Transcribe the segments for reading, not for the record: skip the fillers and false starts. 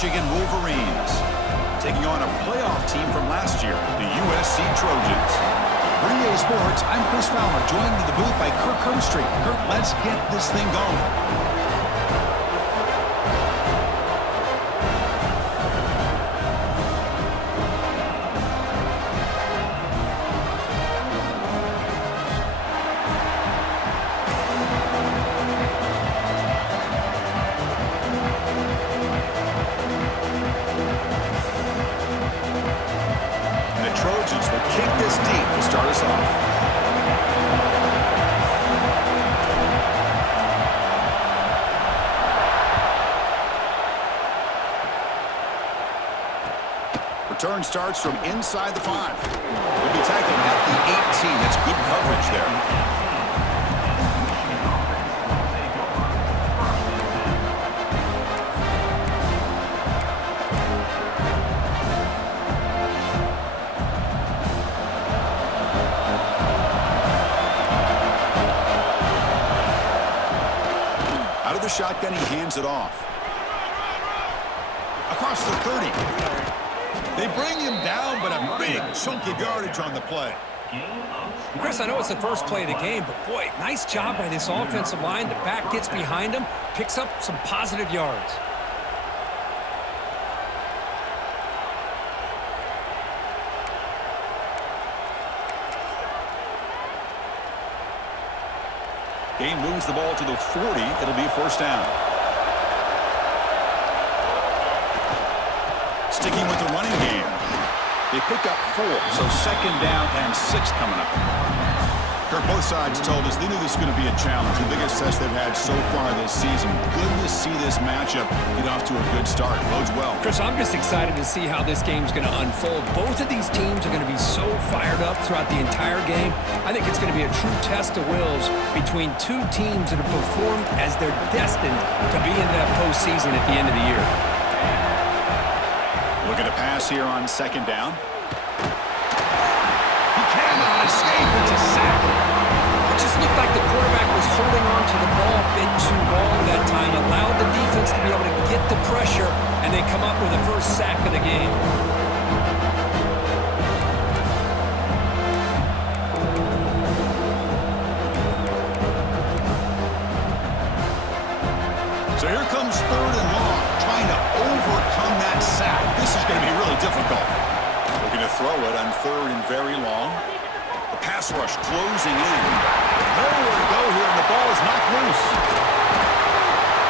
Michigan Wolverines, taking on a playoff team from last year, the USC Trojans. For EA Sports, I'm Chris Fowler, joined in the booth by Kirk Herbstreit. Kirk, let's get this thing going. Return starts from inside the 5. Will be tackled at the 18. That's good coverage there. Out of the shotgun, he hands it off. Across the 30. They bring him down, but a big chunk of yardage on the play. Chris, I know it's the first play of the game, but boy, nice job by this offensive line. The back gets behind him, picks up some positive yards. Game moves the ball to the 40. It'll be a first down. Sticking with the running game. They pick up 4, so second down and 6 coming up. Kirk, both sides told us they knew this was going to be a challenge. The biggest test they've had so far this season. Good to see this matchup get off to a good start. Bodes well. Chris, I'm just excited to see how this game's going to unfold. Both of these teams are going to be so fired up throughout the entire game. I think it's going to be a true test of wills between two teams that have performed as they're destined to be in that postseason at the end of the year. Looking to pass here on second down. He cannot escape. It's a sack. It just looked like the quarterback was holding on to the ball a bit too long that time, allowed the defense to be able to get the pressure, and they come up with the first sack of the game. So here comes third and long, trying to overcome that sack. This is going to be really difficult. Looking to throw it on third and very long. The pass rush closing in. Nowhere to go here, and the ball is knocked loose.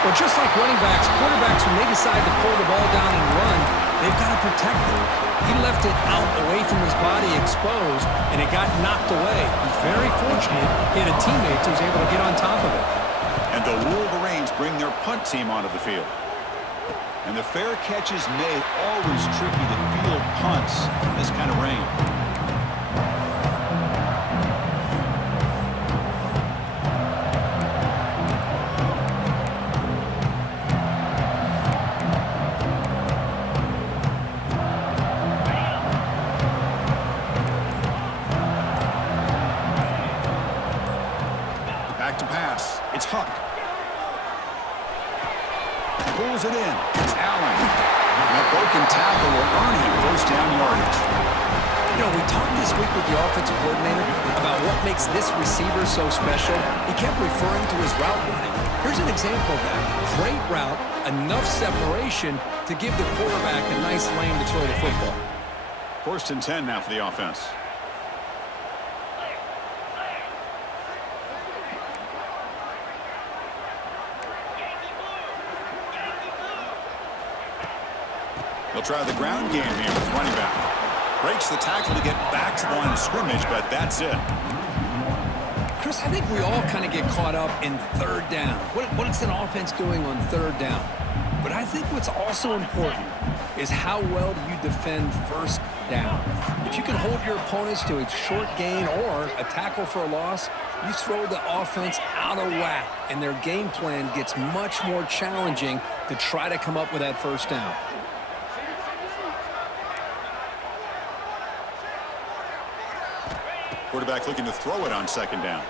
Well, just like running backs, quarterbacks, when they decide to pull the ball down and run, they've got to protect it. He left it out away from his body exposed, and it got knocked away. He's very fortunate he had a teammate who was able to get on top of it. And the Wolverines bring their punt team onto the field. And the fair catch is made. Always tricky to field punts in this kind of rain. Back to pass. It's Huck. Pulls it in. It's Allen. And a broken tackle will earn him first down yardage. You know, we talked this week with the offensive coordinator about what makes this receiver so special. He kept referring to his route running. Here's an example of that. Great route, enough separation to give the quarterback a nice lane to throw the football. First and 10 now for the offense. They'll try the ground game here with running back. Breaks the tackle to get back to the line of scrimmage, but that's it. Chris, I think we all kind of get caught up in third down. What is an offense doing on third down? But I think what's also important is how well do you defend first down. If you can hold your opponents to a short gain or a tackle for a loss, you throw the offense out of whack, and their game plan gets much more challenging to try to come up with that first down. Quarterback looking to throw it on second down.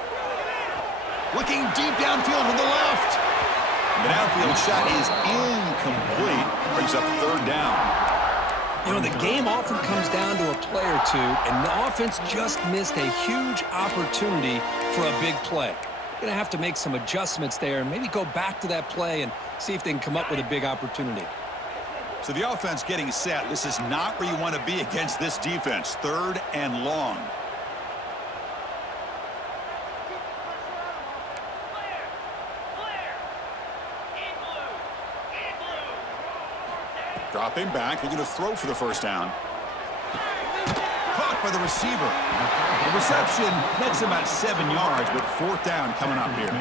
Looking deep downfield to the left. The downfield shot is incomplete. Brings up third down. You know, the game often comes down to a play or two, and the offense just missed a huge opportunity for a big play. Going to have to make some adjustments there and maybe go back to that play and see if they can come up with a big opportunity. So the offense getting set. This is not where you want to be against this defense. Third and long. Dropping back, looking to throw for the first down. Caught by the receiver. The reception makes about 7 yards, but fourth down coming up here.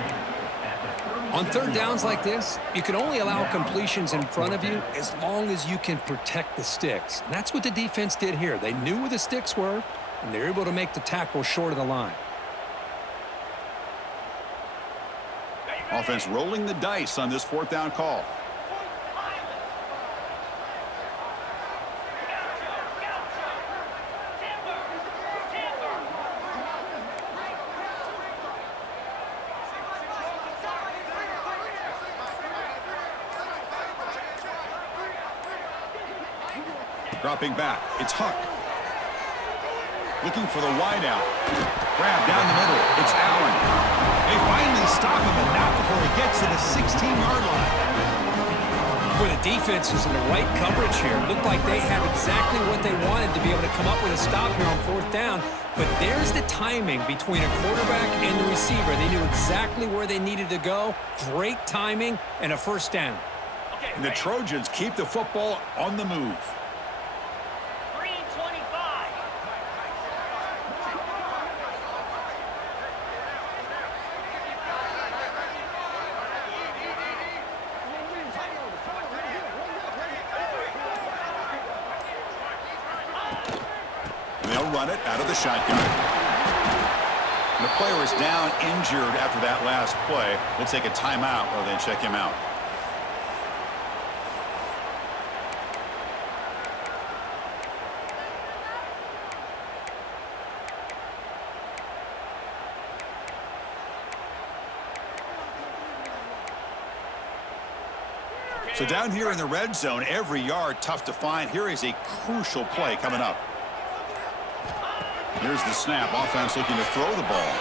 On third downs like this, you can only allow completions in front of you as long as you can protect the sticks. And that's what the defense did here. They knew where the sticks were, and they were able to make the tackle short of the line. Offense rolling the dice on this fourth down call. Dropping back, it's Huck. Looking for the wideout. Grab down the middle, it's Allen. They finally stop him, but not before he gets to the 16-yard line. Boy, the defense was in the right coverage here. Looked like they had exactly what they wanted to be able to come up with a stop here on fourth down. But there's the timing between a quarterback and the receiver. They knew exactly where they needed to go. Great timing and a first down. And the Trojans keep the football on the move. They'll run it out of the shotgun. The player is down injured after that last play. We'll take a timeout while they check him out. So down here in the red zone, every yard tough to find. Here is a crucial play coming up. Here's the snap. Offense looking to throw the ball.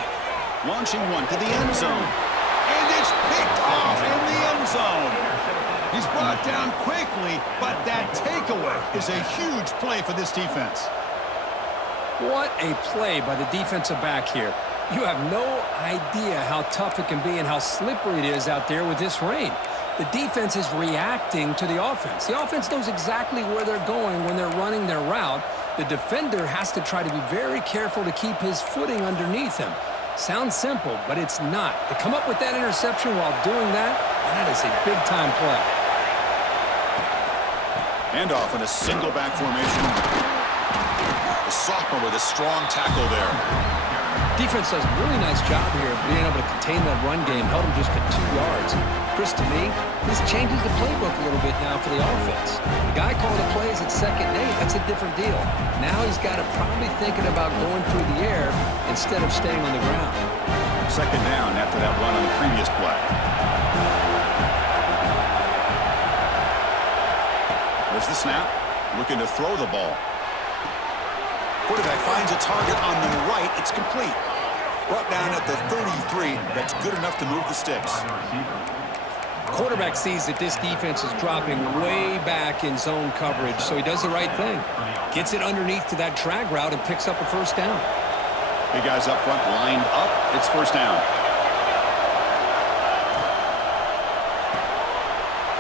Launching one to the end zone. And it's picked off in the end zone. He's brought down quickly, but that takeaway is a huge play for this defense. What a play by the defensive back here. You have no idea how tough it can be and how slippery it is out there with this rain. The defense is reacting to the offense. The offense knows exactly where they're going when they're running their route. The defender has to try to be very careful to keep his footing underneath him. Sounds simple, but it's not. To come up with that interception while doing that, that is a big-time play. And off in a single back formation. The sophomore with a strong tackle there. Defense does a really nice job here of being able to contain that run game, held him just to 2 yards. Chris, to me, this changes the playbook a little bit now for the offense. The guy called the plays at 2nd and 8. That's a different deal. Now he's got to probably thinking about going through the air instead of staying on the ground. 2nd down after that run on the previous play. There's the snap. Looking to throw the ball. Quarterback finds a target on the right. It's complete. Brought down at the 33. That's good enough to move the sticks. Quarterback sees that this defense is dropping way back in zone coverage, so he does the right thing. Gets it underneath to that drag route and picks up a first down. Big guys up front lined up. It's first down.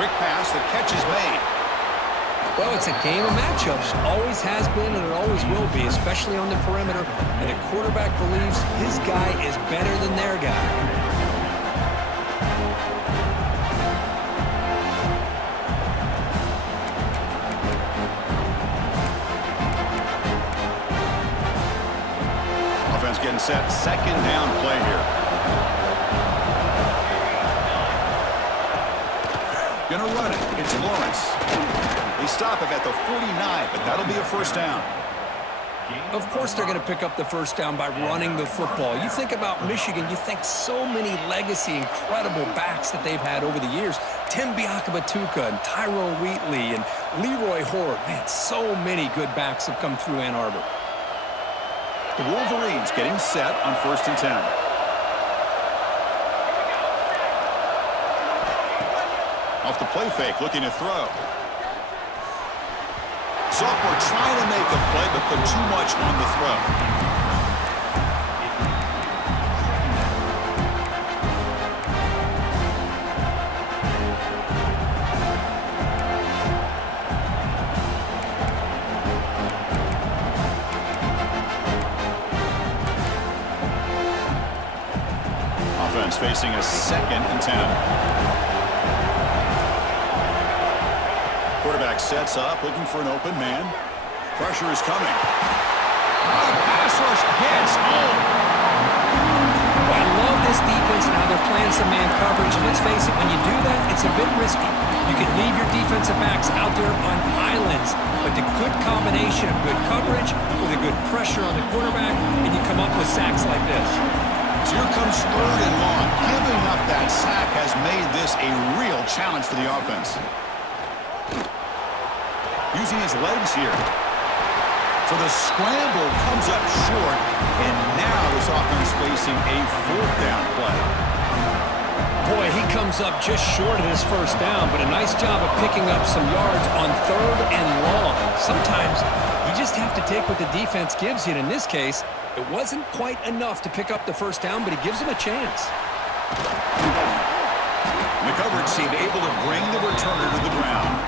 Quick pass. The catch is made. Well, it's a game of matchups. Always has been and it always will be, especially on the perimeter. And the quarterback believes his guy is better than their guy. Offense getting set. 2nd down play here. Gonna run it. It's Lawrence. They stop him at the 49, but that'll be a first down. Of course they're going to pick up the first down by running the football. You think about Michigan, you think so many legacy, incredible backs that they've had over the years. Tim Biakabatuka and Tyrone Wheatley and Leroy Horde. Man, so many good backs have come through Ann Arbor. The Wolverines getting set on 1st and 10. Off the play fake, looking to throw. Sophomore trying to make a play, but put too much on the throw. Offense facing a 2nd and 10. Quarterback sets up, looking for an open man. Pressure is coming. Oh, the pass rush gets home. I love this defense and how they're playing some man coverage. And let's face it, when you do that, it's a bit risky. You can leave your defensive backs out there on islands, but the good combination of good coverage with a good pressure on the quarterback, and you come up with sacks like this. So here comes 3rd and long. Giving up that sack has made this a real challenge for the offense. Using his legs here. So the scramble comes up short, and now this offense facing a 4th down play. Boy, he comes up just short of his first down, but a nice job of picking up some yards on 3rd and long. Sometimes you just have to take what the defense gives you, and in this case, it wasn't quite enough to pick up the first down, but he gives him a chance. The coverage team able to bring the returner to the ground.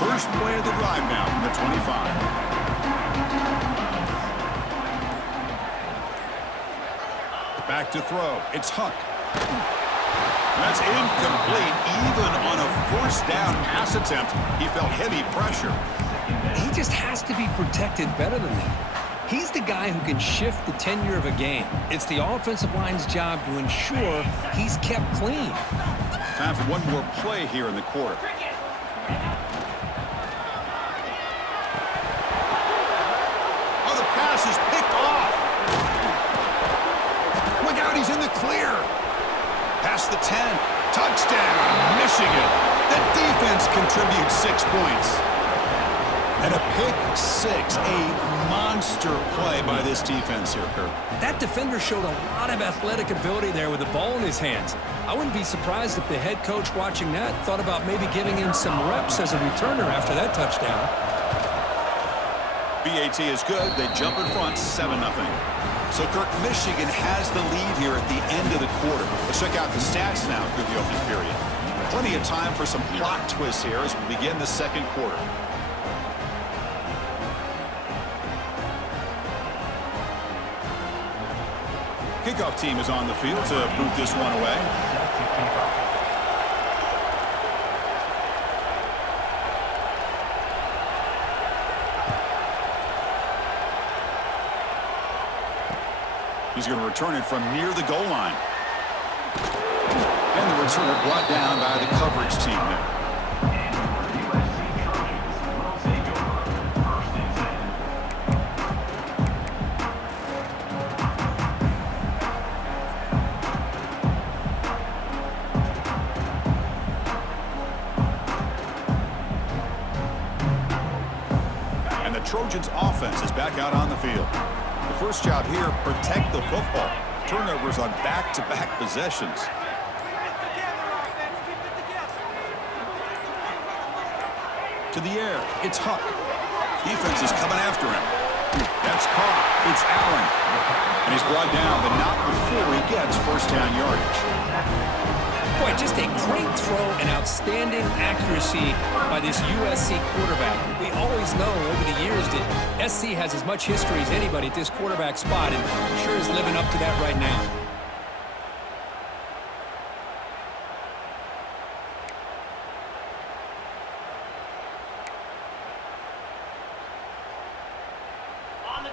First play of the drive now from the 25. Back to throw. It's Huck. That's incomplete. Even on a 1st down pass attempt, he felt heavy pressure. He just has to be protected better than that. He's the guy who can shift the tenure of a game. It's the offensive line's job to ensure he's kept clean. Time for one more play here in the quarter. Is picked off. Look out, he's in the clear. Past the 10. Touchdown, Michigan. The defense contributes 6 points. And a pick 6. A monster play by this defense here, Kirk. That defender showed a lot of athletic ability there with the ball in his hands. I wouldn't be surprised if the head coach watching that thought about maybe giving him some reps as a returner after that touchdown. BAT is good. They jump in front, 7-0. So, Kirk, Michigan has the lead here at the end of the quarter. Let's check out the stats now through the opening period. Plenty of time for some plot twists here as we begin the 2nd quarter. Kickoff team is on the field to boot this one away. He's going to return it from near the goal line. And the returner brought down by the coverage team there. And the Trojans offense is back out on the field. The first job here, protect the football. Turnovers on back-to-back possessions. To the air, it's Huck. Defense is coming after him. That's caught. It's Allen. And he's brought down, but not before he gets first down yardage. Boy, just a great throw and outstanding accuracy by this USC quarterback. We always know over the years that SC has as much history as anybody at this quarterback spot, and sure is living up to that right now.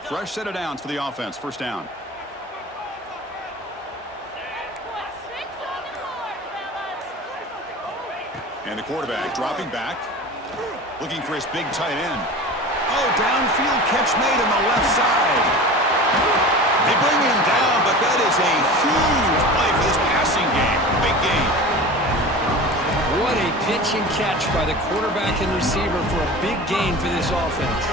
Fresh set of downs for the offense. First down. And the quarterback dropping back, looking for his big tight end. Oh, downfield catch made on the left side. They bring him down, but that is a huge play for this passing game. Big game. What a pitch and catch by the quarterback and receiver for a big gain for this offense.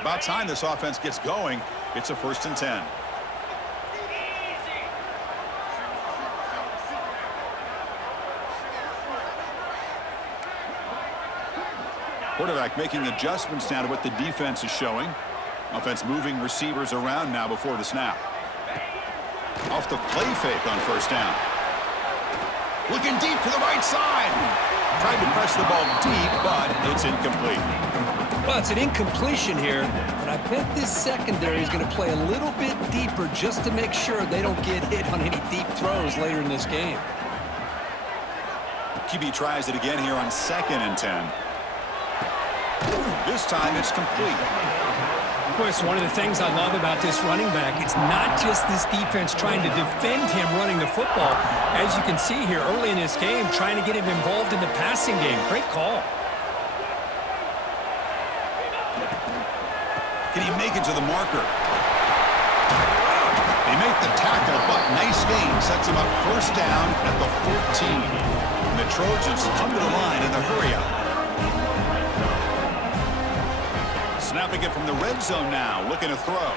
About time this offense gets going. It's a 1st and 10. Quarterback making adjustments now to what the defense is showing. Offense moving receivers around now before the snap. Off the play fake on 1st down. Looking deep to the right side. Tried to press the ball deep, but it's incomplete. Well, it's an incompletion here, but I bet this secondary is going to play a little bit deeper just to make sure they don't get hit on any deep throws later in this game. QB tries it again here on 2nd and 10. This time it's complete. Boy, it's one of the things I love about this running back. It's not just this defense trying to defend him running the football. As you can see here early in this game, trying to get him involved in the passing game. Great call. Can he make it to the marker? They make the tackle, but nice gain. Sets him up 1st down at the 14. And the Trojans come to the line in the hurry-up. Snapping it from the red zone now, looking to throw.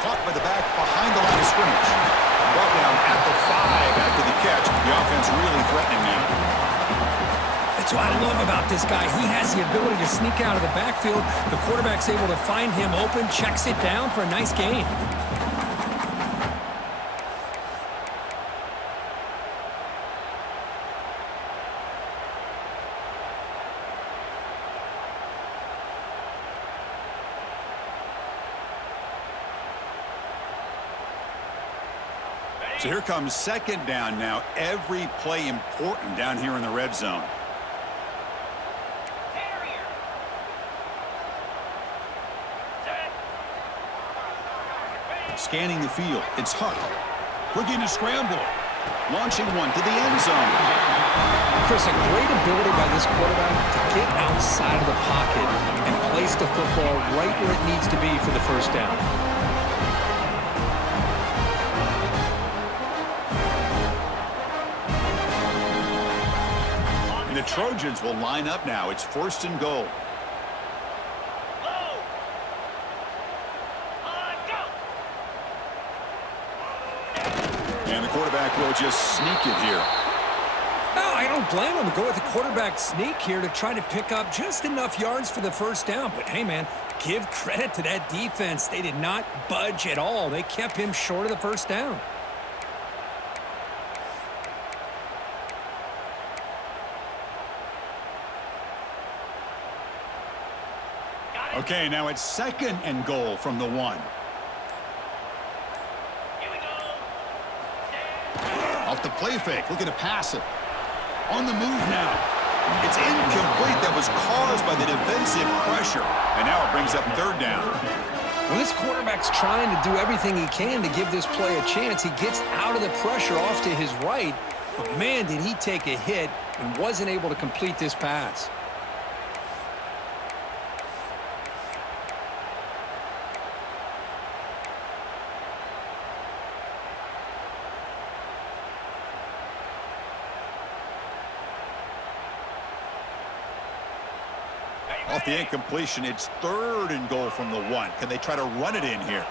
Caught by the back behind the line of scrimmage. Brought down at the 5 after the catch. The offense really threatening now. That's what I love about this guy. He has the ability to sneak out of the backfield. The quarterback's able to find him open, checks it down for a nice gain. So here comes 2nd down now. Every play important down here in the red zone. Scanning the field. It's Huck. Looking to scramble. Launching one to the end zone. Chris, a great ability by this quarterback to get outside of the pocket and place the football right where it needs to be for the 1st down. And the Trojans will line up now. It's 1st and goal. And the quarterback will just sneak it here. No, I don't blame him to go with the quarterback sneak here to try to pick up just enough yards for the 1st down. But, hey, man, give credit to that defense. They did not budge at all. They kept him short of the 1st down. Okay, now it's 2nd and goal from the 1. Off the play fake, looking to pass it. On the move now. It's incomplete. That was caused by the defensive pressure. And now it brings up 3rd down. When this quarterback's trying to do everything he can to give this play a chance, he gets out of the pressure off to his right. But, man, did he take a hit and wasn't able to complete this pass. Off the incompletion, it's 3rd and goal from the 1. Can they try to run it in here?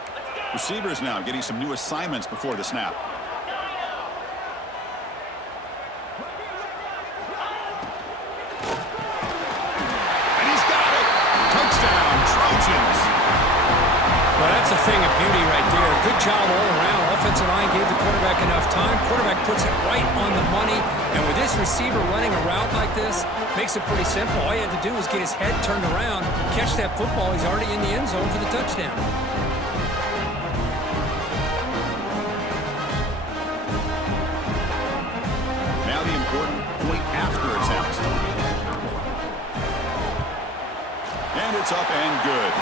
Receivers now getting some new assignments before the snap. And he's got it! Touchdown, Trojans! Well, that's a thing of beauty right there. Good job all around. Offensive line gave the quarterback enough time. Quarterback puts it right on the money. And with this receiver running a route like this, makes it pretty simple. All you had to do was get his head turned around, catch that football. He's already in the end zone for the touchdown. Now the important point after attempt. And it's up and good.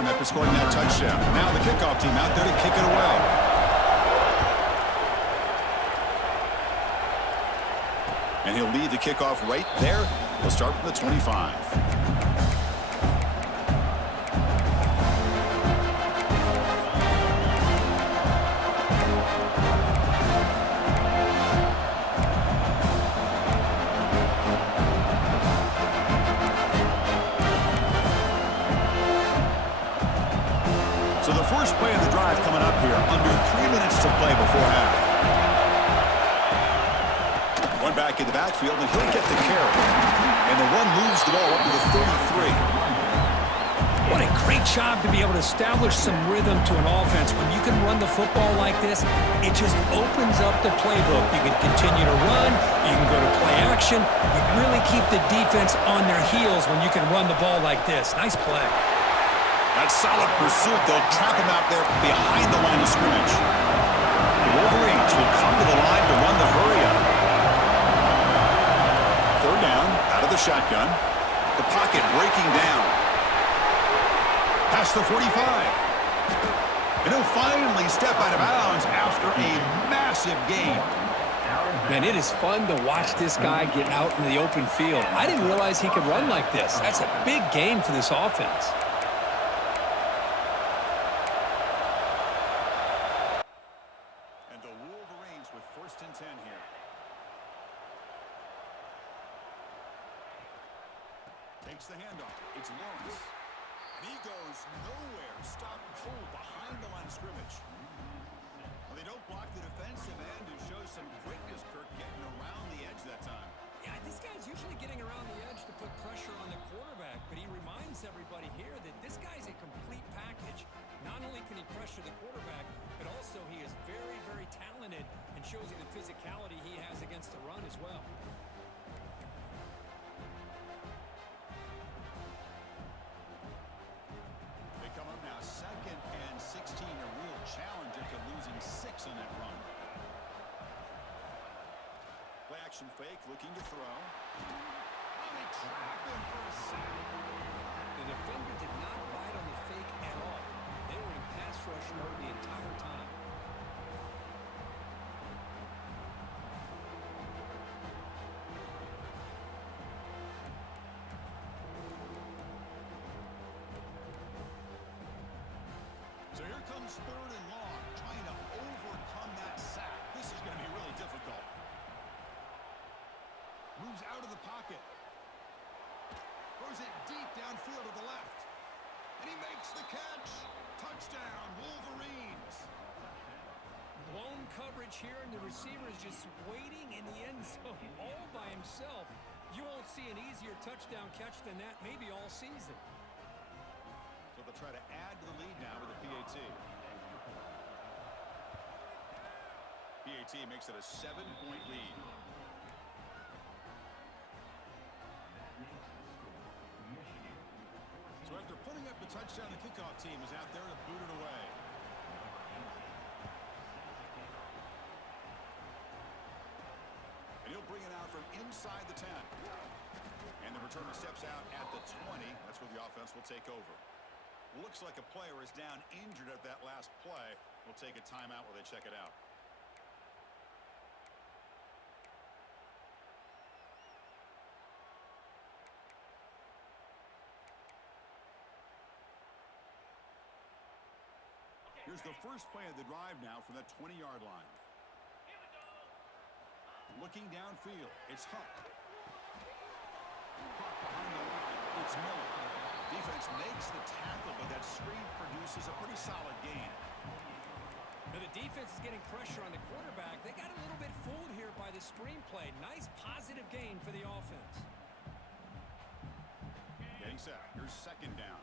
momentum after scoring that touchdown. Now the kickoff team out there to kick it away. And he'll lead the kickoff right there. He'll start from the 25. So the first play of the drive coming up here, under 3 minutes to play before half. One back in the backfield, and he'll get the carry. And the run moves the ball up to the 33. What a great job to be able to establish some rhythm to an offense. When you can run the football like this, it just opens up the playbook. You can continue to run. You can go to play action. You really keep the defense on their heels when you can run the ball like this. Nice play. That's solid pursuit. They'll trap him out there behind the line of scrimmage. The Wolverines will come to the line to run the hurry-up. Third down, out of the shotgun. The pocket breaking down. Past the 45. And he'll finally step out of bounds after a massive gain. Man, it is fun to watch this guy get out in the open field. I didn't realize he could run like this. That's a big gain for this offense. And the Wolverines with 1st and 10 here. Takes the handoff. It's Lawrence. And he goes nowhere. Stopped cold behind the line of scrimmage. Well, they don't block the defensive end and show some quickness, Kirk, getting around the edge that time. Yeah, this guy's usually getting around the edge to put pressure on the quarterback, but he reminds everybody here that this guy's a complete package. Not only can he pressure the quarterback, but also he is very, very talented and shows you the physicality he has against the run as well. They come up now 2nd and 16, a real challenge after losing 6 on that run. Play action fake, looking to throw. Oh, they trap him for a sack. The defender did not bite on the fake at all. They were in pass rush mode the entire time. So here comes 3rd and long, trying to overcome that sack. This is going to be really difficult. Moves out of the pocket. Throws it deep downfield to the left. And he makes the catch. Touchdown, Wolverines. Blown coverage here, and the receiver is just waiting in the end zone all by himself. You won't see an easier touchdown catch than that maybe all season. So they'll try to add to the lead now with a PAT. PAT makes it a 7-point lead. So after putting up the touchdown, the kickoff team is out there to boot it away. And he'll bring it out from inside the 10. And the returner steps out at the 20. That's where the offense will take over. Looks like a player is down injured at that last play. We'll take a timeout while they check it out. Here's the first play of the drive now from that 20-yard line. Looking downfield, it's Huck. Huck behind the line, it's Miller. Defense makes the tackle, but that screen produces a pretty solid gain. Now the defense is getting pressure on the quarterback. They got a little bit fooled here by the screen play. Nice positive gain for the offense. Getting set. Here's 2nd down.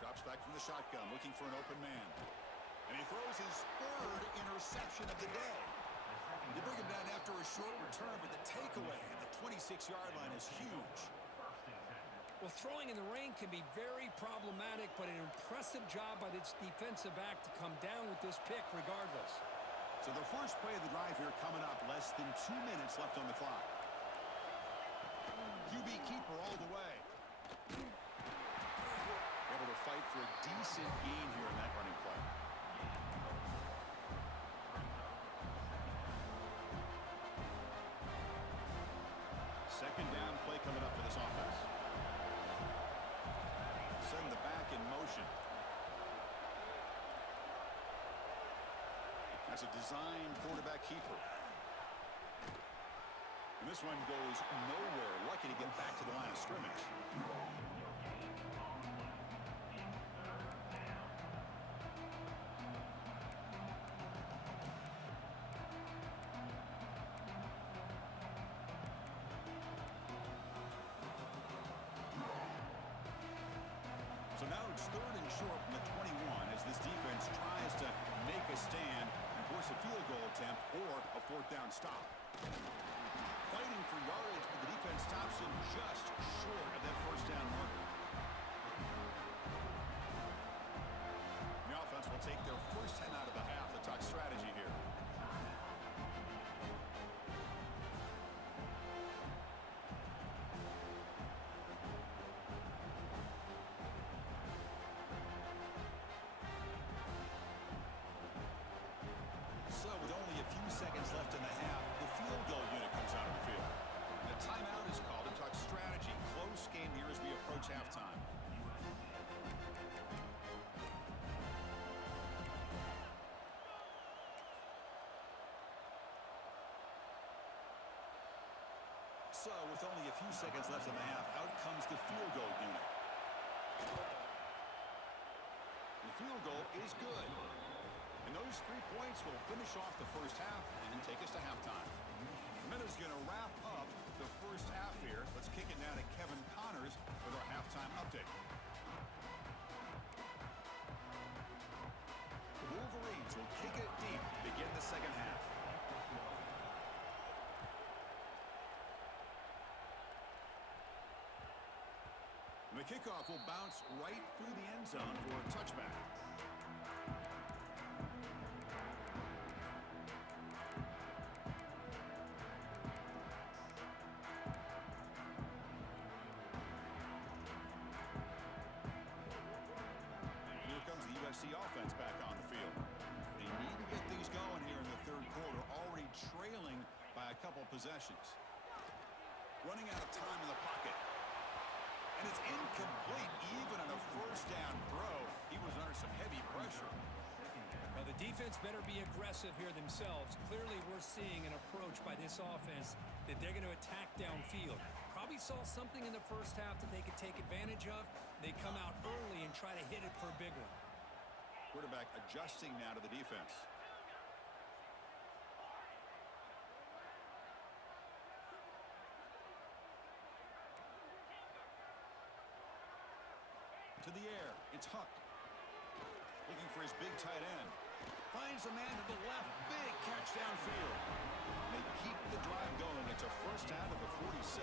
Drops back from the shotgun, looking for an open man. And he throws his 3rd interception of the day. They bring him down after a short return, but the takeaway at the 26-yard line is huge. Well, throwing in the rain can be very problematic, but an impressive job by this defensive back to come down with this pick regardless. So the first play of the drive here coming up, less than 2 minutes left on the clock. QB keeper all the way. Able to fight for a decent gain here in that running play. Second down play coming up for this offense. Send the back in motion. That's a designed quarterback keeper. And this one goes nowhere. Lucky to get back to the line of scrimmage. So now it's 3rd and short from the 21 as this defense tries to make a stand and force a field goal attempt or a 4th down stop. Fighting for yardage, but the defense stops him just short of that 1st down marker. The offense will take their first 10 out of the half. The talk strategy here. So with only a few seconds left in the half, the field goal unit comes out of the field. And a timeout is called to talk strategy. Close game here as we approach halftime. So with only a few seconds left in the half, out comes the field goal unit. The field goal is good. And those 3 points will finish off the first half and take us to halftime. Minna's going to wrap up the first half here. Let's kick it now to Kevin Connors with our halftime update. The Wolverines will kick it deep to begin the second half. And the kickoff will bounce right through the end zone for a touchback. USC offense back on the field. They need to get things going here in the 3rd quarter, already trailing by a couple possessions. Running out of time in the pocket. And it's incomplete, even on a 1st down throw. He was under some heavy pressure. Well, the defense better be aggressive here themselves. Clearly, we're seeing an approach by this offense that they're going to attack downfield. Probably saw something in the first half that they could take advantage of. They come out early and try to hit it for a big one. Quarterback adjusting now to the defense. To the air, it's Huck. Looking for his big tight end. Finds a man to the left. Big catch downfield. They keep the drive going. It's a first out of the 46.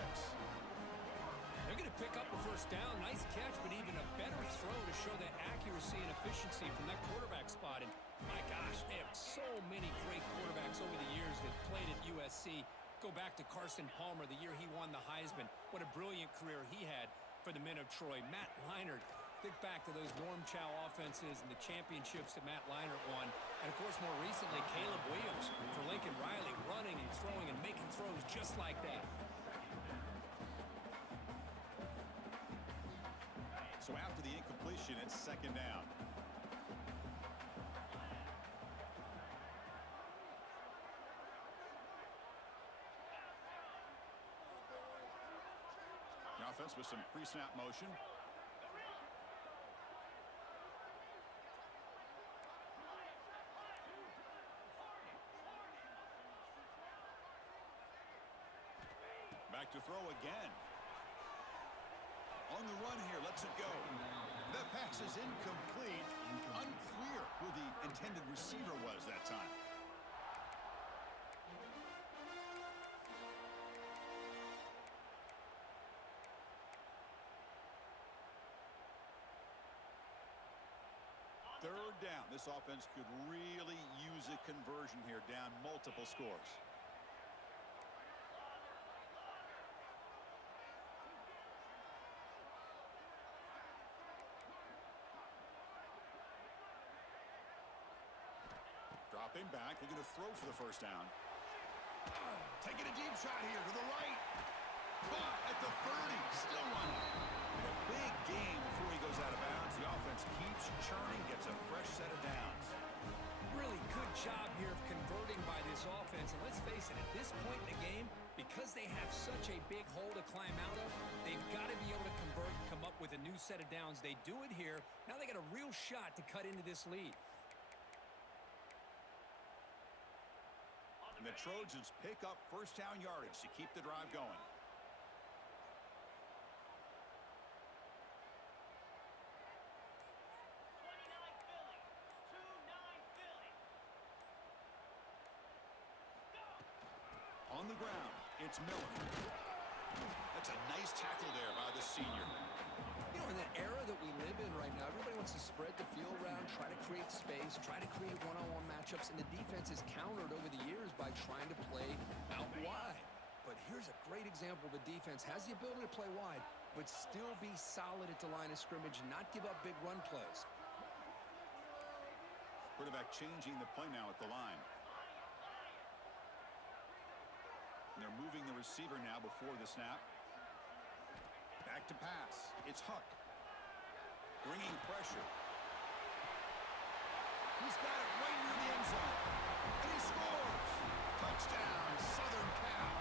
They're going to pick up the first down. Nice catch, but even a better throw to show that accuracy and efficiency from that quarterback spot. And my gosh, they have so many great quarterbacks over the years that played at USC. Go back to Carson Palmer, the year he won the Heisman. What a brilliant career he had for the men of Troy. Matt Leinart. Think back to those Norm Chow offenses and the championships that Matt Leinart won. And, of course, more recently, Caleb Williams for Lincoln Riley, running and throwing and making throws just like that. So after the incompletion, it's 2nd down. The offense with some pre-snap motion. Back to throw again. On the run here, lets it go. That pass is incomplete. Unclear who the intended receiver was that time. Third down. This offense could really use a conversion here, down multiple scores. Dropping back, looking to throw for the first down. Taking a deep shot here to the right. Caught at the 30, still running. And a big game before he goes out of bounds. The offense keeps churning, gets a fresh set of downs. Really good job here of converting by this offense. And let's face it, at this point in the game, because they have such a big hole to climb out of, they've got to be able to convert and come up with a new set of downs. They do it here. Now they got a real shot to cut into this lead. And the Trojans pick up first down yardage to keep the drive going. On the ground, it's Miller. That's a nice tackle there by the senior. You know, in the era that we live in right now, everybody wants to spread the field around, try to create space, try to create one-on-one matchups, and the defense is countered over the years by trying to play out wide. But here's a great example. The defense has the ability to play wide, but still be solid at the line of scrimmage, not give up big run plays. Quarterback changing the play now at the line. And they're moving the receiver now before the snap. Back to pass. It's Huck. Bringing pressure. He's got it right near the end zone. And he scores. Touchdown, Southern Cal.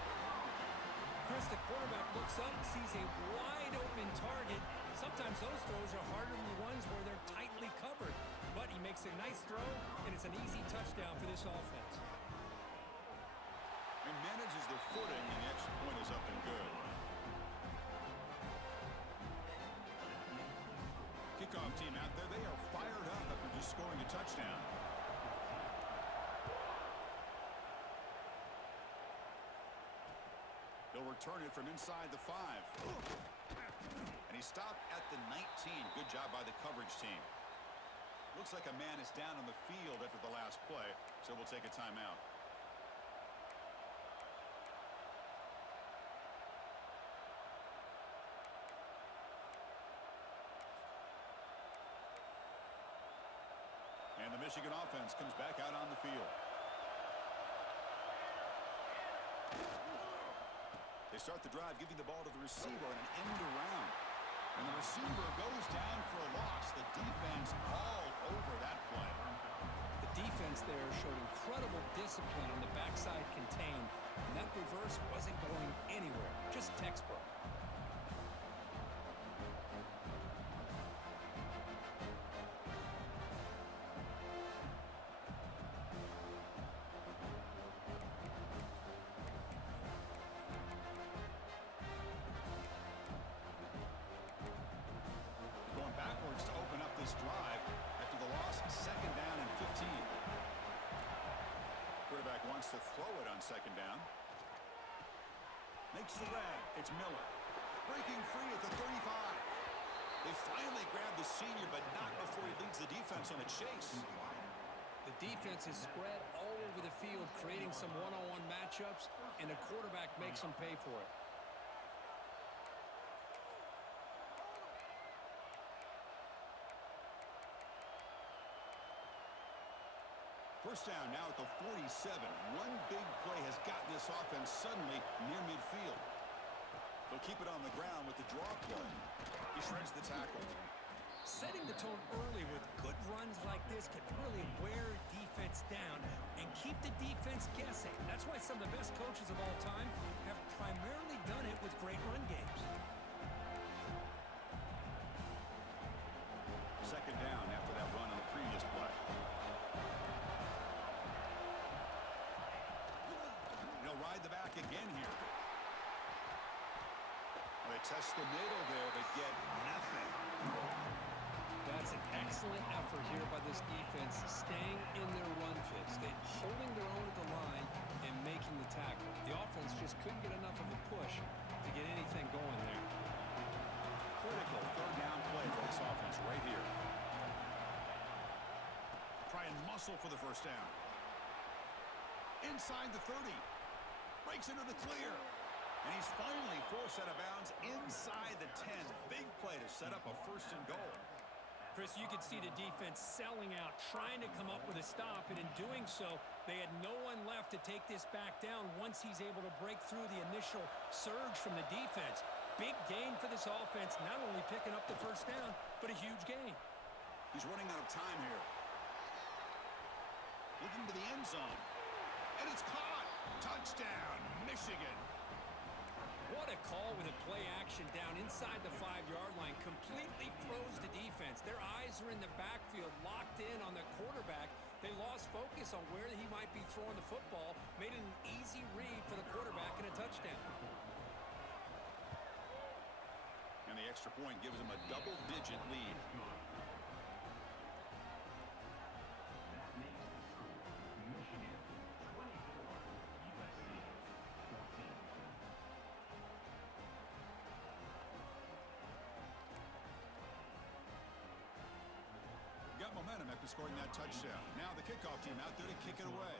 Chris, the quarterback looks up, sees a wide-open target. Sometimes those throws are harder than the ones where they're tightly covered. But he makes a nice throw, and it's an easy touchdown for this offense. And manages the footing, and the extra point is up and good. Kickoff team out there, they are fired up after just scoring a touchdown. He'll return it from inside the 5. And he stopped at the 19. Good job by the coverage team. Looks like a man is down on the field after the last play, so we'll take a timeout. And the Michigan offense comes back out on the field. They start the drive giving the ball to the receiver and an end around. And the receiver goes down for a loss. The defense all over that play. The defense there showed incredible discipline on the backside contain. And that reverse wasn't going anywhere. Just textbook. Backwards to open up this drive after the loss. Second down and 15. Quarterback wants to throw it on second down. Makes the grab. It's Miller. Breaking free at the 35. They finally grab the senior, but not before he leads the defense on a chase. The defense is spread all over the field, creating some one-on-one matchups, and the quarterback makes them pay for it. First down now at the 47. One big play has gotten this offense suddenly near midfield. They'll keep it on the ground with the draw play. He shreds the tackle. Setting the tone early with good runs like this can really wear defense down and keep the defense guessing. That's why some of the best coaches of all time have primarily done it with great run games. Second down after that run on the previous play. He'll ride the back again here. They test the middle there, but get nothing. That's an excellent effort here by this defense, staying in their run fit, holding their own at the line and making the tackle. The offense just couldn't get enough of a push to get anything going there. Critical third down play for this offense right here. Try and muscle for the first down. Inside the 30. Breaks into the clear. And he's finally forced out of bounds inside the 10. Big play to set up a first and goal. Chris, you could see the defense selling out, trying to come up with a stop, and in doing so, they had no one left to take this back down once he's able to break through the initial surge from the defense. Big gain for this offense, not only picking up the first down, but a huge gain. He's running out of time here. Looking to the end zone. And it's caught. Touchdown, Michigan. What a call with a play action down inside the 5-yard line. Completely froze the defense. Their eyes are in the backfield, locked in on the quarterback. They lost focus on where he might be throwing the football. Made it an easy read for the quarterback and a touchdown. And the extra point gives them a double-digit lead. Got momentum after scoring that touchdown. Now the kickoff team out there to kick it away.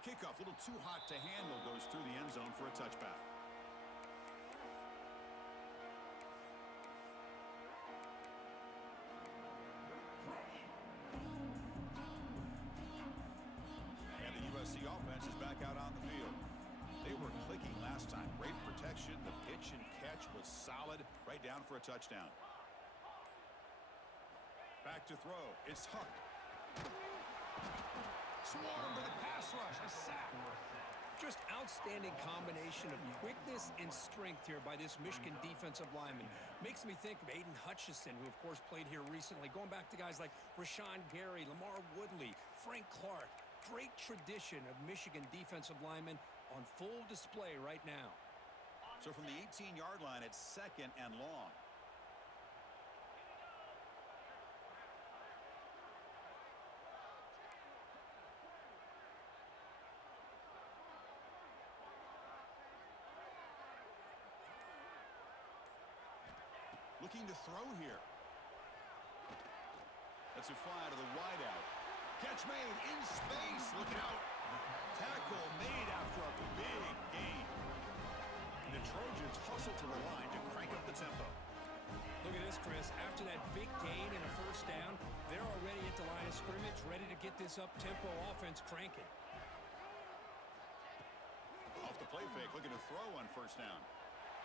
The kickoff, a little too hot to handle, goes through the end zone for a touchback. And the USC offense is back out on the field. They were clicking last time. Great protection. The pitch and catch was solid. Right down for a touchdown. Back to throw. It's Huck. Swarmed by the pass rush. A sack. Just outstanding combination of quickness and strength here by this Michigan defensive lineman. Makes me think of Aiden Hutchinson, who, of course, played here recently. Going back to guys like Rashawn Gary, Lamar Woodley, Frank Clark. Great tradition of Michigan defensive linemen on full display right now. So from the 18-yard line, it's 2nd and long. Looking to throw here. That's a fly to the wideout. Catch made in space. Look out. Tackle made after a big gain. The Trojans hustle to the line to crank up the tempo. Look at this, Chris. After that big gain and a first down, they're already at the line of scrimmage, ready to get this up-tempo offense cranking. Off the play fake, looking to throw on first down.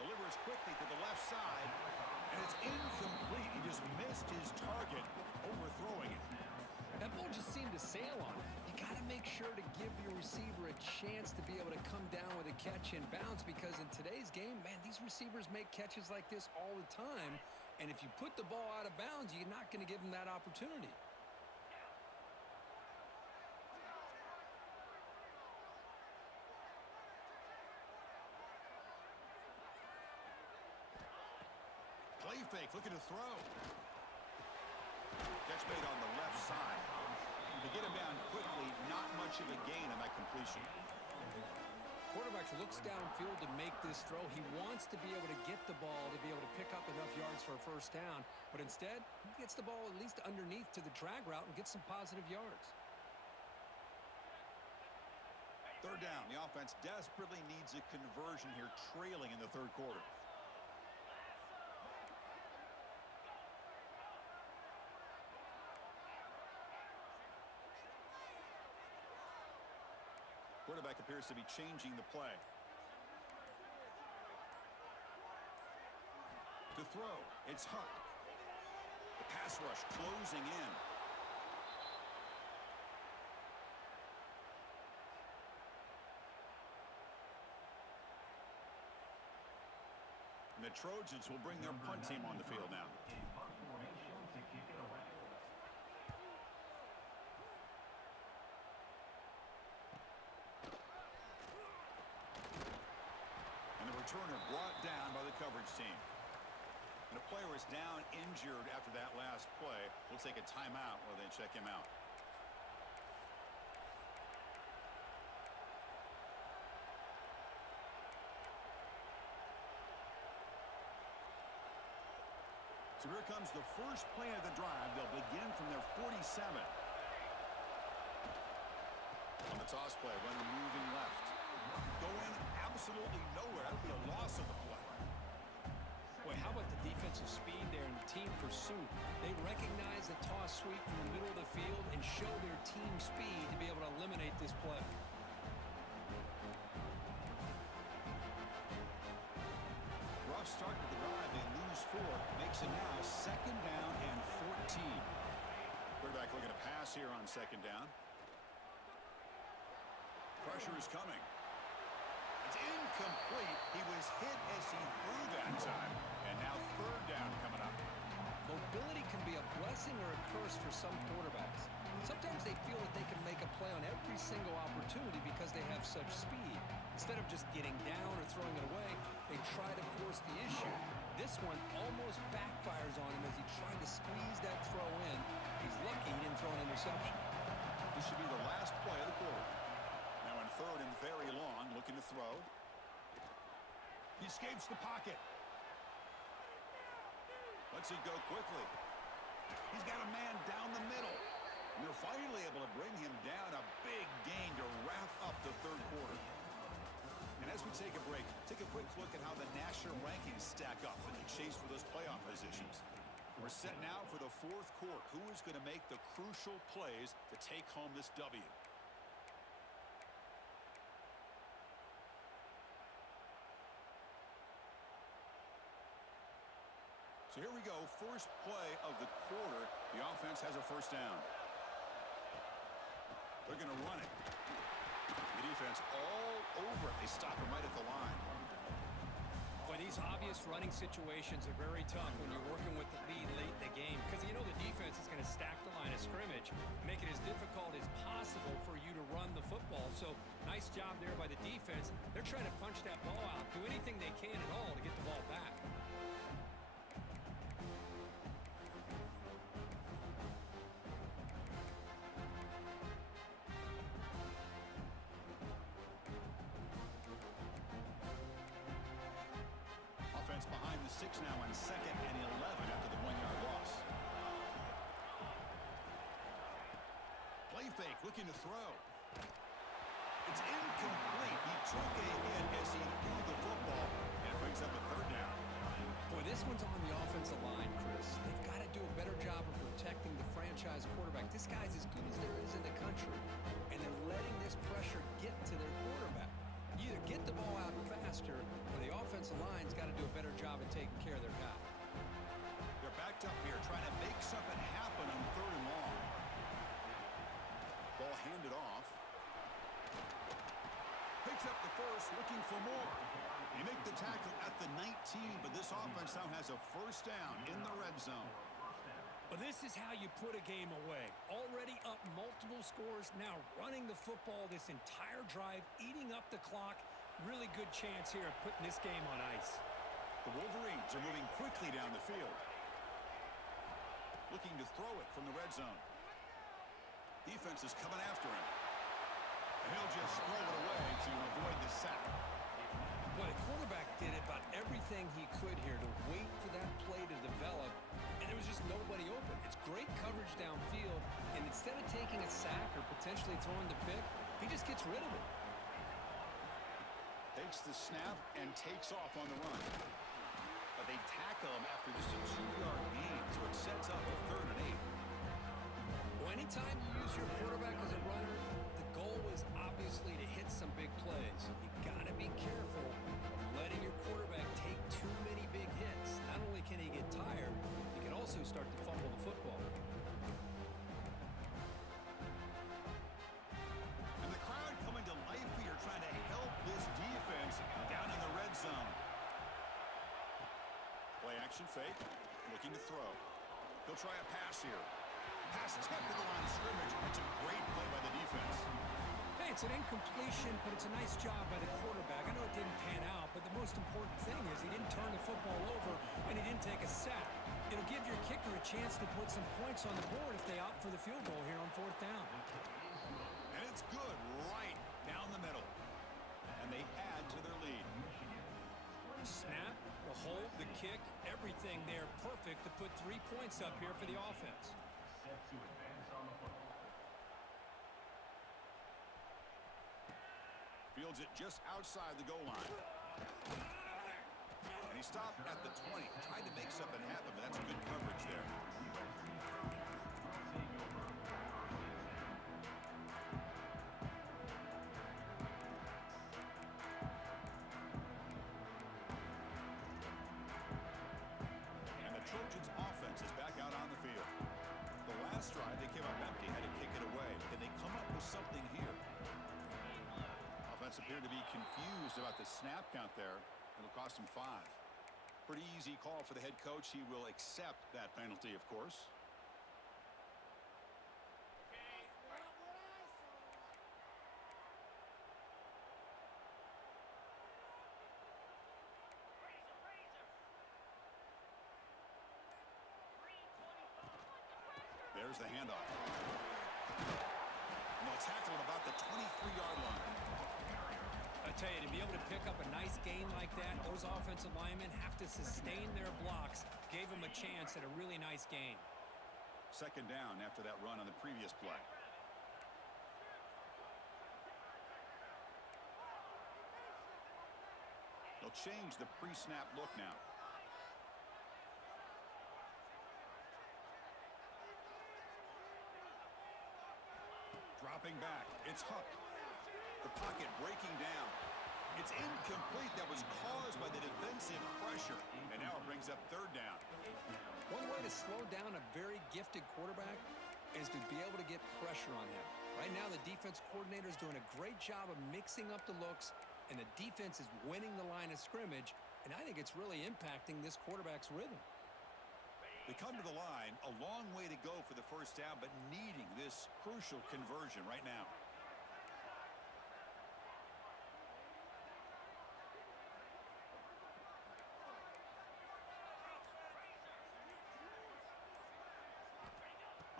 Delivers quickly to the left side, and it's incomplete. He just missed his target, overthrowing it. That ball just seemed to sail on him. You got to make sure to give your receiver a chance to be able to come down with a catch and bounce, because in today's game, man, these receivers make catches like this all the time. And if you put the ball out of bounds, you're not going to give them that opportunity. Play fake, looking to throw. Catch made on the left side. To get him down quickly, not much of a gain on that completion. Quarterback looks downfield to make this throw. He wants to be able to get the ball to be able to pick up enough yards for a first down. But instead, he gets the ball at least underneath to the drag route and gets some positive yards. 3rd down. The offense desperately needs a conversion here, trailing in the 3rd quarter. Quarterback appears to be changing the play. To throw, it's Huck. The pass rush closing in. And the Trojans will bring their punt team on the field now. Returner brought down by the coverage team. And the player is down injured after that last play. We'll take a timeout while they check him out. So here comes the first play of the drive. They'll begin from their 47. On the toss play, runner moving left. Going absolutely nowhere. That would be a loss of the play. Boy, how about the defensive speed there and the team pursuit? They recognize the toss sweep from the middle of the field and show their team speed to be able to eliminate this play. Rough start to the drive. They lose 4. Makes it now 2nd down and 14. Quarterback looking to pass here on 2nd down. Pressure is coming. It's incomplete. He was hit as he threw that time. And now 3rd down coming up. Mobility can be a blessing or a curse for some quarterbacks. Sometimes they feel that they can make a play on every single opportunity because they have such speed. Instead of just getting down or throwing it away, they try to force the issue. This one almost backfires on him as he tried to squeeze that throw in. He's lucky he didn't throw an interception. This should be the last play of the quarter. Now in 3rd and very long, looking to throw. He escapes the pocket. Lets it go quickly. He's got a man down the middle. And they're finally able to bring him down. A big gain to wrap up the 3rd quarter. And as we take a break, take a quick look at how the national rankings stack up in the chase for those playoff positions. We're set now for the 4th quarter. Who is going to make the crucial plays to take home this W? So here we go. First play of the quarter. The offense has a 1st down. They're going to run it. The defense all over it. They stop him right at the line. Boy, these obvious running situations are very tough when you're working with the lead late in the game because you know the defense is going to stack the line of scrimmage, make it as difficult as possible for you to run the football. So nice job there by the defense. They're trying to punch that ball out, do anything they can at all to get the ball back. Behind the 6 now on 2nd and 11 after the 1-yard loss. Play fake, looking to throw. It's incomplete. He took a hit as he threw the football, and it brings up a 3rd down. Boy, this one's on the offensive line, Chris. They've got to do a better job of protecting the franchise quarterback. This guy's as good as there is in the country, and they're letting this pressure get to their quarterback. You either get the ball out faster, or the offensive line's got to do a better job of taking care of their guy. They're backed up here, trying to make something happen on 3rd and long. Ball handed off. Picks up the 1st, looking for more. You make the tackle at the 19, but this offense now has a 1st down in the red zone. Well, this is how you put a game away. Already up multiple scores, now running the football this entire drive, eating up the clock. Really good chance here of putting this game on ice. The Wolverines are moving quickly down the field. Looking to throw it from the red zone. Defense is coming after him. And he'll just throw it away to avoid the sack. Boy, the quarterback did about everything he could here to wait for that play to develop, and there was just nobody open. It's great coverage downfield, and instead of taking a sack or potentially throwing the pick, he just gets rid of it. Takes the snap and takes off on the run. But they tackle him after just a 2-yard gain, so it sets up a 3rd and 8. Well, anytime you use your quarterback as a runner, the goal is obviously to hit some big plays. You got to be careful of letting your quarterback take too many big hits. Not only can he get tired, he can also start to fumble the football. And the crowd coming to life here, trying to help this defense down in the red zone. Play action fake, looking to throw. He'll try a pass here. Pass tipped to the line of scrimmage. It's a great play by the defense. Hey, it's an incompletion, but it's a nice job by the quarterback. I know it didn't pan out, but the most important thing is he didn't turn the football over and he didn't take a sack. It'll give your kicker a chance to put some points on the board if they opt for the field goal here on 4th down. And it's good right down the middle. And they add to their lead. Snap, the hold, the kick, everything there perfect to put 3 points up here for the offense. Set to advance on the football. Fields it just outside the goal line. And He stopped at the 20, tried to make something happen, but that's good coverage there. And the Trojans' offense is back out on the field. The last drive, they came up empty, had to kick it away. Can they come up with something here? Offense appeared to be confused about the snap count there. It'll cost him 5. Pretty easy call for the head coach. He will accept that penalty, of course. There's the handoff. And they'll tackle at about the 23-yard line. I tell you, to be able to pick up a nice gain like that, those offensive linemen have to sustain their blocks. Gave them a chance at a really nice gain. Second down after that run on the previous play. They'll change the pre-snap look now. Dropping back. It's Huck. The pocket breaking down. It's incomplete. That was caused by the defensive pressure. And now it brings up third down. One way to slow down a very gifted quarterback is to be able to get pressure on him. Right now, the defense coordinator is doing a great job of mixing up the looks, and the defense is winning the line of scrimmage, and I think it's really impacting this quarterback's rhythm. They come to the line, a long way to go for the first down, but needing this crucial conversion right now.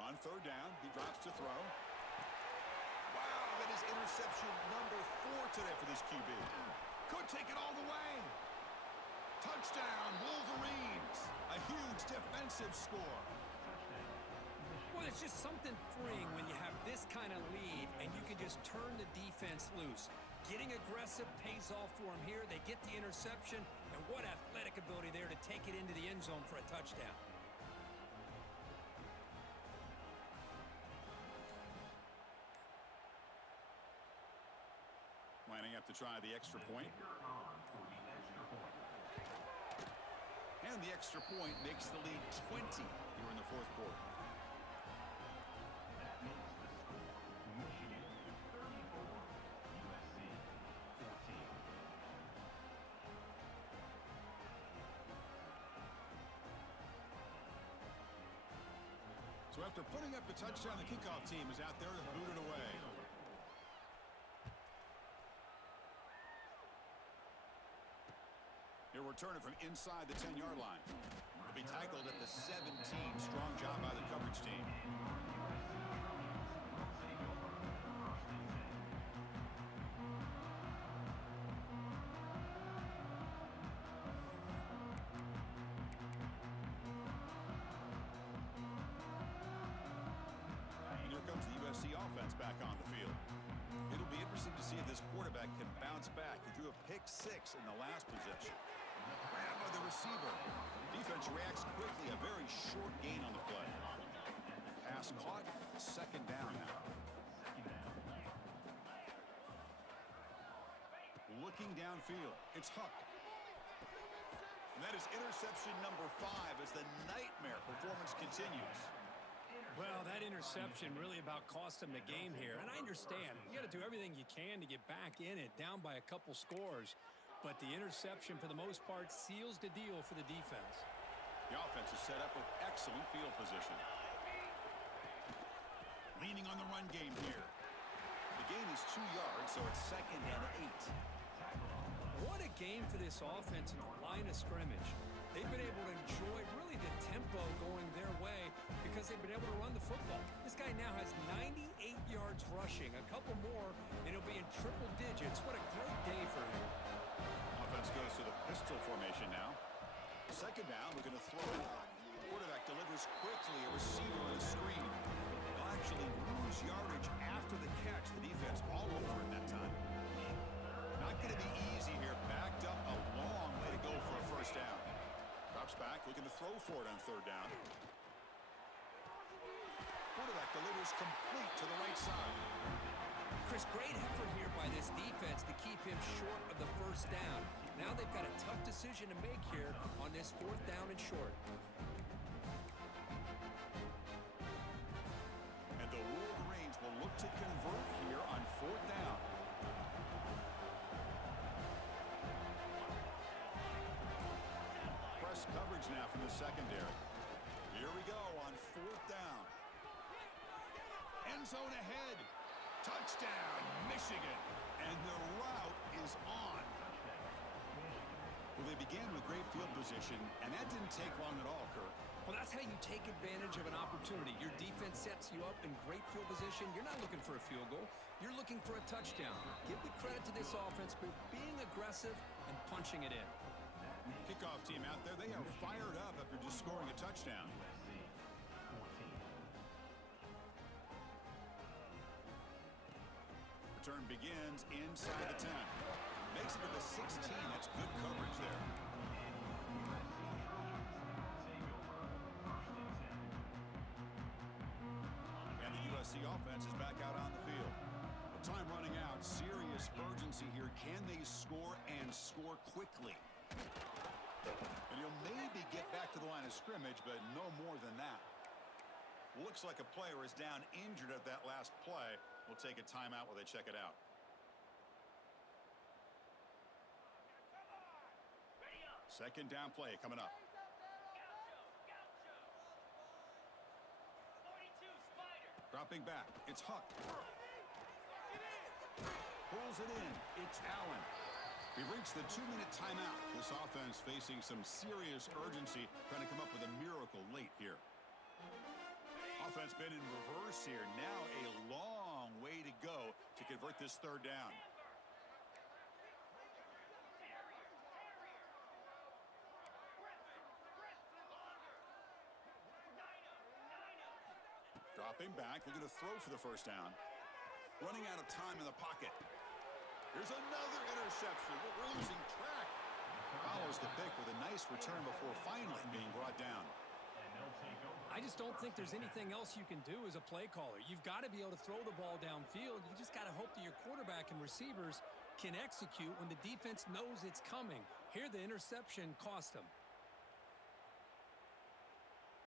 On third down, he drops to throw. Wow, that is interception number 4 today for this QB. Could take it all the way. Touchdown, Wolverines. A huge defensive score. Well, it's just something freeing when you have this kind of lead and you can just turn the defense loose. Getting aggressive pays off for them here. They get the interception, and what athletic ability there to take it into the end zone for a touchdown. Lining up to try the extra point. And the extra point makes the lead 20 here in the fourth quarter. That makes the score Michigan 34, USC 14. So after putting up the touchdown, the kickoff team is out there to boot it away. He'll return it from inside the 10-yard line. He'll be tackled at the 17. Strong job by the coverage team. And here comes the USC offense back on the field. It'll be interesting to see if this quarterback can bounce back. He threw a pick-6 in the last possession. Grab by the receiver. Defense reacts quickly. A very short gain on the play. Pass caught. Second down now. Looking downfield. It's Huck. And that is interception number 5 as the nightmare performance continues. Well, that interception really about cost them the game here. And I understand. You got to do everything you can to get back in it, down by a couple scores. But the interception, for the most part, seals the deal for the defense. The offense is set up with excellent field position. Leaning on the run game here. The gain is 2 yards, so it's 2nd and 8. What a game for this offense in the line of scrimmage. They've been able to enjoy really the tempo going their way because they've been able to run the football. This guy now has 98 yards rushing, a couple more, and he'll be in triple digits. What a great day for him. Offense goes to the pistol formation now. Second down, we're going to throw it. Quarterback delivers quickly, a receiver on a screen. They'll actually lose yardage after the catch. The defense all over it that time. Not going to be easy here. Backed up, a long way to go for a first down. go for it on third down. Quarterback delivers complete to the right side. Chris, great effort here by this defense to keep him short of the first down. Now they've got a tough decision to make here on this fourth down and short. And the Wolverines will look to convert here on fourth down. Press coverage now from the secondary. Here we go on fourth down. End zone ahead. Touchdown, Michigan. And the route is on. Well, they began with great field position, and that didn't take long at all, Kirk. Well, that's how you take advantage of an opportunity. Your defense sets you up in great field position. You're not looking for a field goal. You're looking for a touchdown. Give the credit to this offense for being aggressive and punching it in. Kickoff team out there, they are fired up after just scoring a touchdown. Return begins inside the 10. Makes it to the 16. That's good coverage there. And the USC offense is back out on the field. With time running out, serious urgency here. Can they score and score quickly? And he'll maybe get back to the line of scrimmage, but no more than that. Looks like a player is down injured at that last play. We'll take a timeout while they check it out. Second down play coming up. Dropping back. It's Huck. Pulls it in. It's Allen. We've reached the 2-minute timeout. This offense facing some serious urgency, trying to come up with a miracle late here. Offense been in reverse here. Now a long way to go to convert this third down. Dropping back, looking to throw for the first down. Running out of time in the pocket. Here's another interception. We're losing track. Follows the pick with a nice return before finally being brought down. I just don't think there's anything else you can do as a play caller. You've got to be able to throw the ball downfield. You just got to hope that your quarterback and receivers can execute when the defense knows it's coming. Here, the interception cost them.